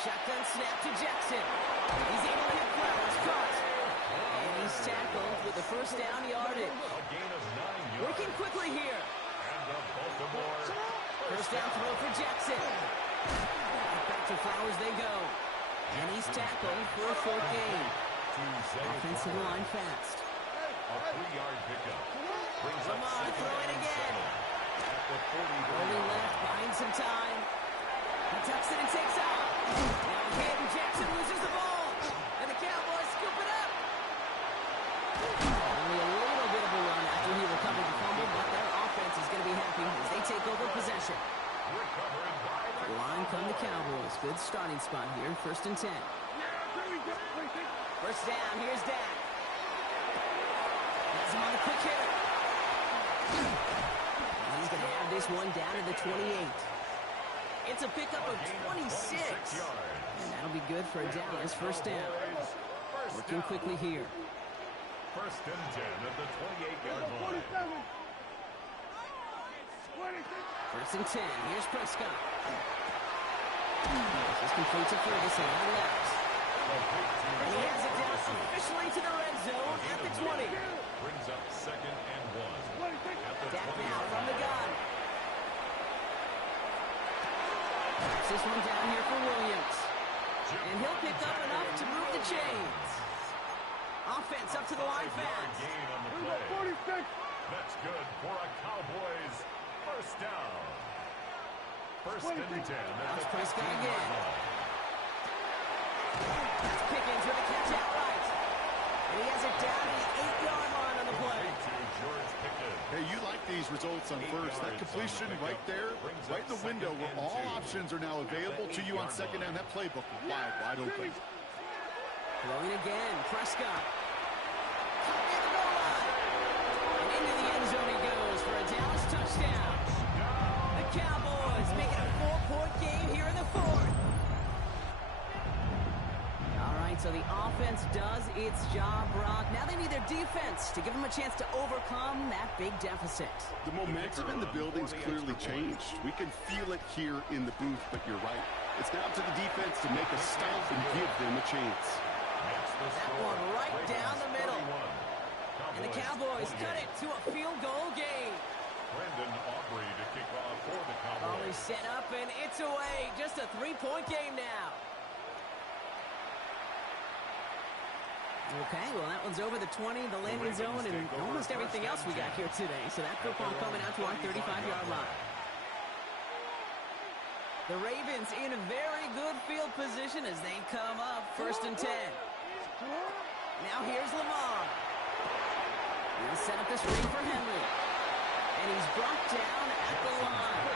Shotgun snap to Jackson. He's able to hit Flowers, caught. And he's tackled with the first down yardage. A gain of 9 yards. Working quickly here. And the Baltimore First down throw for Jackson. Back to Flowers they go. And he's tackled for a 4th gain. Offensive line fast. A 3-yard pickup. Brings up Lamar throwing again. Rolling left, buying some time. He tucks it and takes off. Now again, Jackson loses the ball. And the Cowboys scoop it up. Only a little bit of a run after he recovered the fumble, but their offense is going to be happy as they take over possession. Line come the Cowboys. Good starting spot here. 1st and 10. First down. Here's Dak. Has him on the quick hitter. He's going to have this one down to the 28. It's a pickup of 26. And that'll be good for Dallas. First down. Working quickly here. 1st and 10 at the 28-yard line. 1st and 10. Here's Prescott. This is complete to Ferguson on the left. And he has it down officially to the red zone at the 20. Brings up 2nd and 1. Dak now from the gun. That's this one down here for Williams. And he'll pick up enough to move the chains. Offense up to the line fast. Gain on the play. That's good for a Cowboys first down. 1st and 10. That's Prescott again. That's Pickens with a catch outright. And he has it down to the 8-yard line on the play. Hey, you like these results on first. That completion right there, right in the window where all options are now available to you on 2nd down. That playbook is wide open. Throwing again, Prescott. Caught near the goal line. And into the end zone he goes for a Dallas touchdown. The Cowboys making a 4-point game here in the 4th. All right, so the offense does its job, Brock. Now they need their defense to give them a chance to overcome that big deficit. The momentum in the building's clearly changed. We can feel it here in the booth, but you're right. It's down to the defense to make a stop and give them a chance. That one right down the middle. And the Cowboys cut it to a field goal game. Brendan Aubrey to kick off for the Cowboys. Ball is set up, and it's away. Just a 3-point game now. Okay, well, that one's over the 20, the landing zone, and almost everything else we got here today. So that football coming out to our 35-yard line. The Ravens in a very good field position as they come up 1st and 10. Now here's Lamar. He'll set up the screen for Henry. And he's brought down at the line.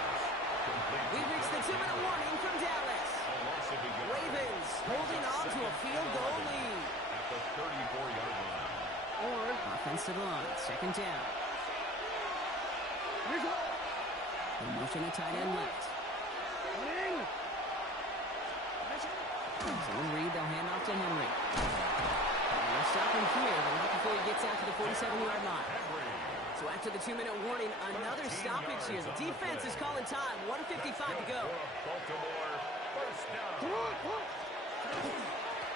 We've reached the 2-minute warning from Dallas. Ravens holding on to a field goal lead. At the 34-yard line. Offensive line, 2nd down. Motion a tight end left. Zone read, they'll hand off to Henry. They'll stop him here, but not before he gets out to the 47-yard line. So after the 2-minute warning, another stoppage here. The defense is calling time. 1:55 to go.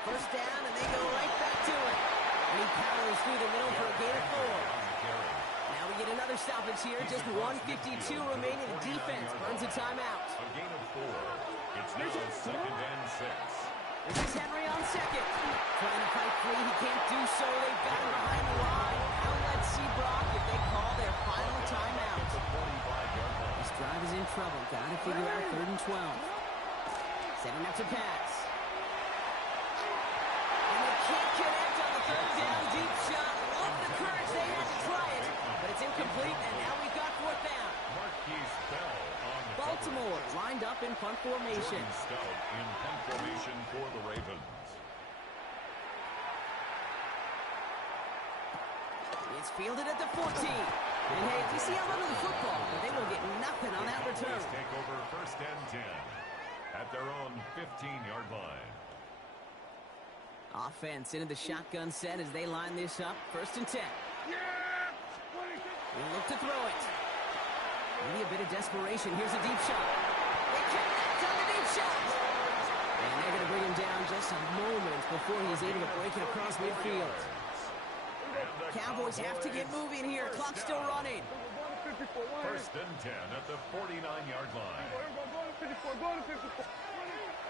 First down, and they go right back to it. And he powers through the middle for a gain of 4. Now we get another stoppage here. Just 1:52 remaining. The defense burns a timeout. A gain of 4. It's now 2nd and 6. This is Henry on 2nd. Trying to fight free. He can't do so. They've got him behind the line. Now let's see, Brock, if they call their final timeout. This drive is in trouble. Got to figure out 3rd and 12. Setting up to pass. And they can't connect on the 3rd down deep shot. Love the courage. They had to try it, but it's incomplete, and now we've got 4th down. Baltimore lined up in punt formation. Stout in punt formation for the Ravens. It's fielded at the 14. And hey, we see how little football, but they will get nothing on that return. Take over 1st and 10 at their own 15-yard line. Offense into the shotgun set as they line this up. 1st and 10. We'll look to throw it. Maybe a bit of desperation. Here's a deep shot. They connect on the deep shot. And they're going to bring him down just a moment before he's able to break it across midfield. Cowboys have to get moving here. Clock's still running. 1st and 10 at the 49-yard line.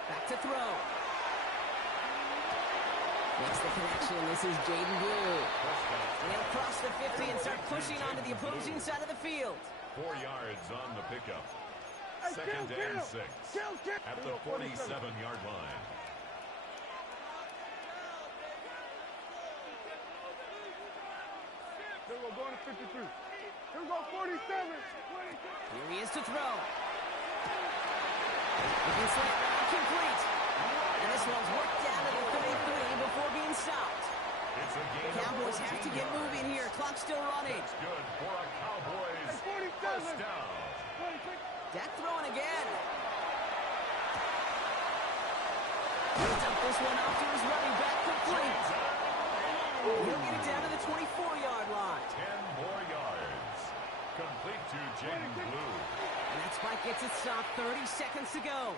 Back to throw. Makes the connection. This is Jaden Blue. And he'll cross the 50 and start pushing onto the opposing side of the field. 4 yards on the pickup. Second and 6 at the 47-yard line. Here we go, going to 53. Here we go, 47. 22. Here he is to throw. He can slant around, complete. And this one's worked down to the 33 before being stopped. It's a gain. The Cowboys have to get moving here. Clock's still running. It's good for a Cowboys first down. 26. Dak throwing again. He'll dump this one off to his running back, complete. He'll get it down to the 24-yard line. 10 more yards. Complete to Jaden Blue. And that spike gets it stopped. 30 seconds to go.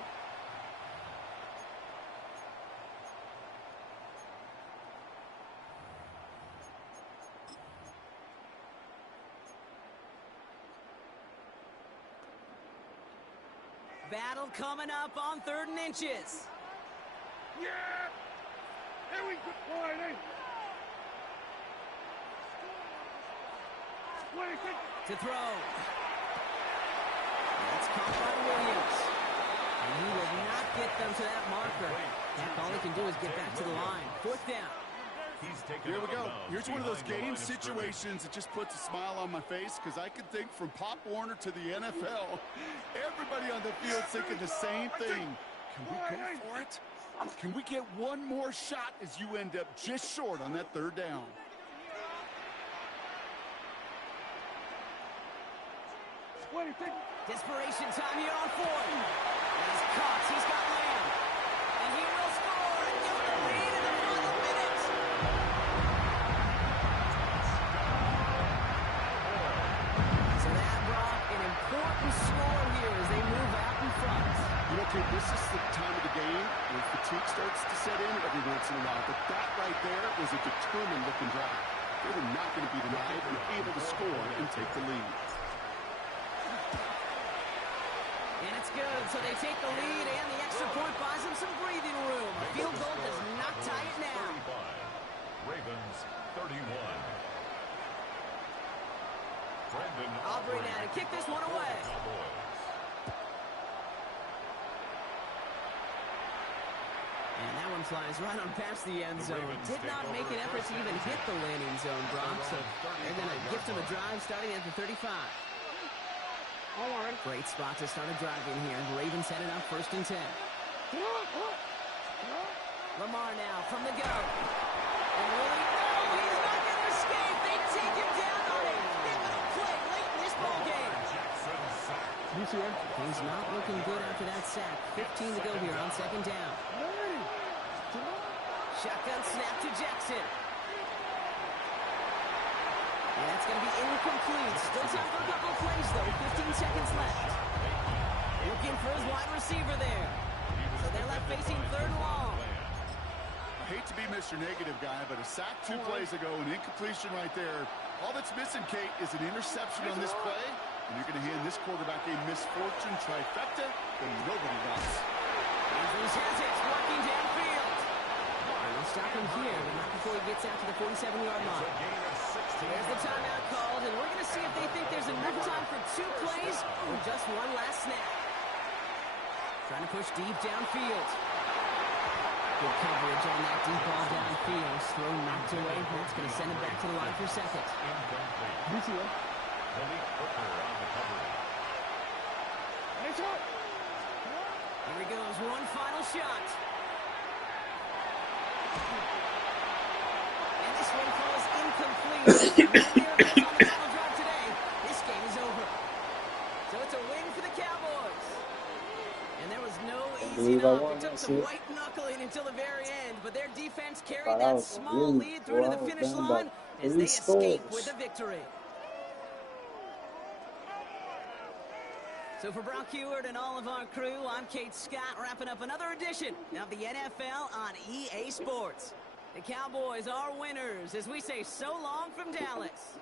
Battle coming up on 3rd and inches. Yeah! Here we go. 26. To throw. That's caught by Williams. And he will not get them to that marker. Dak, all he can do is get back to the line. 4th down. He's taken Here we out of go. bounds Here's one of those behind the game line of scrimmage. situations that just puts a smile on my face because I can think from Pop Warner to the NFL. Everybody on the field thinking the same thing. Can we go for it? Can we get one more shot as you end up just short on that 3rd down? Desperation time here on 4th. And he's caught. He's got Lamb. And he will score and give them the lead in the final minute. So that brought an important score here as they move out in front. You know, kid, this is the time of the game where fatigue starts to set in every once in a while. But that right there was a determined looking drive. They were not going to be denied and able to score and take the lead. And it's good. So they take the lead, and the extra point buys them some breathing room. A field goal does not tie it now. 35. Ravens 31. Brandon Aubrey now to kick this one away. Cowboys. And that one flies right on past the end zone. Did not make an effort to even hit the landing zone, Brock. So they're going to gift him a drive starting at the 35. Great spot to start a drive in here. Ravens headed up 1st and 10. Lamar now from the go. And really, no, he's not going to escape. They take him down on it. Pivotal play late in this ball game. Things not looking good after that sack. 15 to go here on 2nd down. Shotgun snap to Jackson. And that's going to be incomplete. Still time for a couple of plays, though. 15 seconds left. Looking for his wide receiver there. So they're left facing 3rd and long. I hate to be Mr. Negative guy, but a sack 2 plays ago, an incompletion right there. All that's missing, Kate, is an interception on this play, and you're going to hand this quarterback a misfortune trifecta that nobody wants. Andrews has it, working downfield. They'll stop him here, but not before he gets out to the 47-yard line. There's the timeout called, and we're going to see if they think there's enough time for 2 plays or just one last snap. Trying to push deep downfield. Good coverage on that deep ball downfield. Throw knocked away. That's going to send him back to the line for 2nd. Malik Hooker on the coverage. Here he goes. One final shot. And this one falls incomplete. Miracles on the final drive today. This game is over. So it's a win for the Cowboys. And there was no easy knock. It took some white knuckling until the very end, but their defense carried that small lead through to the finish line as they escape with a victory. So for Brock Heward and all of our crew, I'm Kate Scott, wrapping up another edition of the NFL on EA Sports. The Cowboys are winners as we say so long from Dallas.